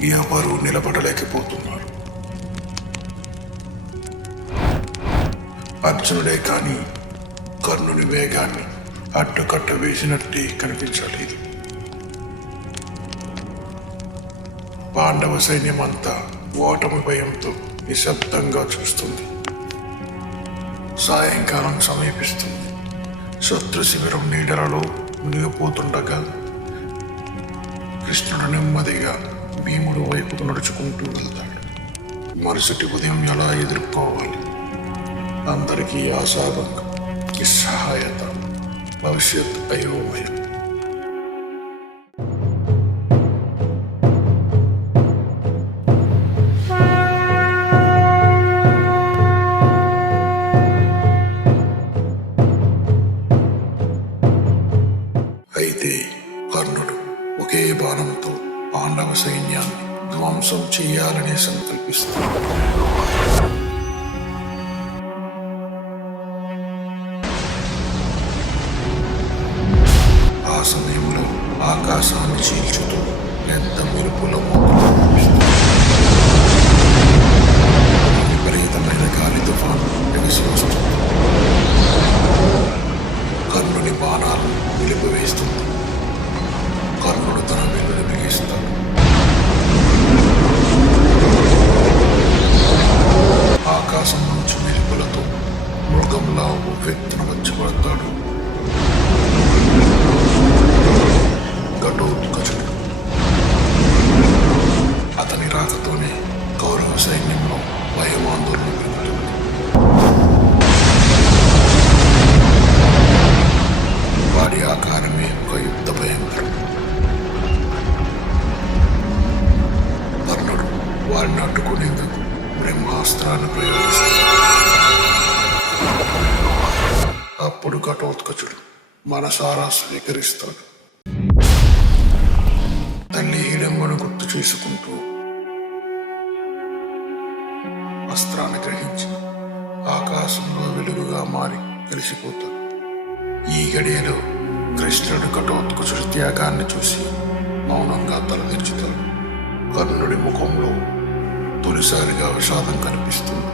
కర్ణుడి ఎవరూ నిలబడలేకపోతున్నారు. అర్జునుడే కాని కర్ణుని వేగాన్ని అడ్డుకట్ట వేసినట్టే కనిపించలేదు. పాండవ సైన్యమంతా ఓటమి భయంతో నిశ్శబ్దంగా చూస్తుంది. సాయంకాలం సమీపిస్తుంది. శత్రు శిబిరం నీడలలో మునిగిపోతుండగా కృష్ణుడు నెమ్మదిగా భీముడు వైపుకు నడుచుకుంటూ వెళ్తాడు. మరుసటి ఉదయం ఎలా ఎదుర్కోవాలి? అందరికీ ఆశాభంగం నిస్సహాయత భవిష్యత్ అయోమయం. అయితే కర్ణుడు ఒకే బాణంతో పాండవ సైన్యాన్ని ధ్వంసం చేయాలని సంకల్పిస్తాడు ఆ సమయంలో ఆకాశాన్ని చీల్చుతూ పెద్ద మెరుపుల విపరీతమైన గాలి తుఫాను ఎగిసి వస్తుంది కర్ణుని బాణాలను నిలిపివేస్తుంది. మృగంలా ఉవ్వెత్తున వచ్చబడతాడు ఘటోత్కచుడు అతని రాకతోనే కౌరవ సైన్యంలో భయమాందోళన పెరుగుతుంది. వాడి ఆకారమే ఒక యుద్ధ భయంకరం. కర్ణుడు వారిని అడ్డుకునేందుకు బ్రహ్మాస్త్రాన్ని ప్రయోగిస్తాడు. అప్పుడు ఘటోత్కచుడు మనసారా స్వీకరిస్తాడు. తల్లి హిడమ్మను గుర్తు చేసుకుంటూ అస్త్రాన్ని గ్రహించి ఆకాశంలో వెలుగుగా మారి కలిసిపోతాడు. ఈ గడియలో కృష్ణుడు కఠోత్కచుడి త్యాగాన్ని చూసి మౌనంగా తలదించుతాడు కర్ణుడి ముఖంలో తొలిసారిగా విషాదం కనిపిస్తుంది.